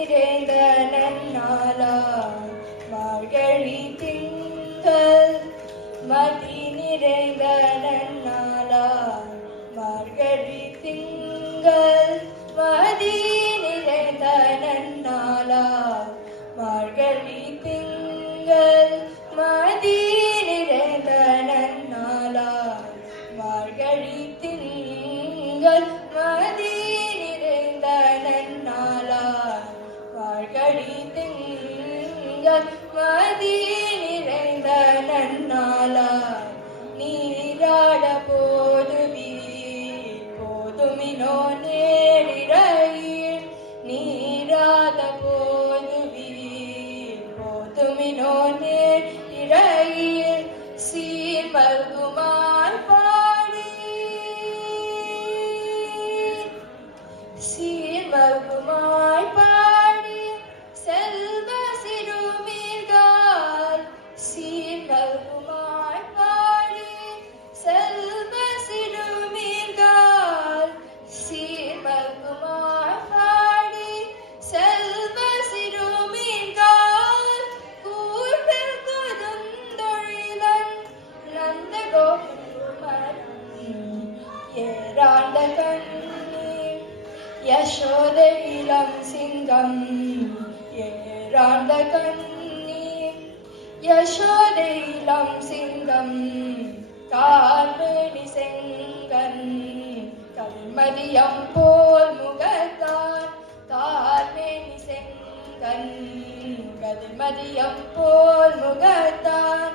நிறைந்த நன்னாளாம் மார்கழி திங்கள் மதி நிறைந்த நன்னாளாம் மார்கழி திங்கள் மதி நிறைந்த நன்னாளாம் மார்கழி திங்கள் மதி நிறைந்த நன்னாளாம் மார்கழி திங்கள் மதி நிறைந்த நன்னாளாம் மார்கழி திங்கள் மதி நிறைந்த நன்னாளாம் நீராட போதுமினோ நேரிழையில் நீராட போதுமினோ நேரிழையில் சீர்மல்குமார் பாடி சீர்மல்குமார் பாடி செல்வ சிறுமீர்கள் சீர்மல்குமார் பாடி செல்வ சிறுமீர்கள் சீர்மல்குமார் பாடி செல்வ சிறுமீர்கள் கூர்பில் குதந்தொழிலன் நந்த கோபுமர் ஏராண்ட கண்ணீர் யசோத இளம் சிங்கம் ஏராண்ட கண்ணீர் யசோத இளம் சிங்கம் கார்மேனி செங்கன் கல்மதியம் போல் முகத்தான் கார்மேனி செங்கன் கல்மதியம் போல் முகத்தான்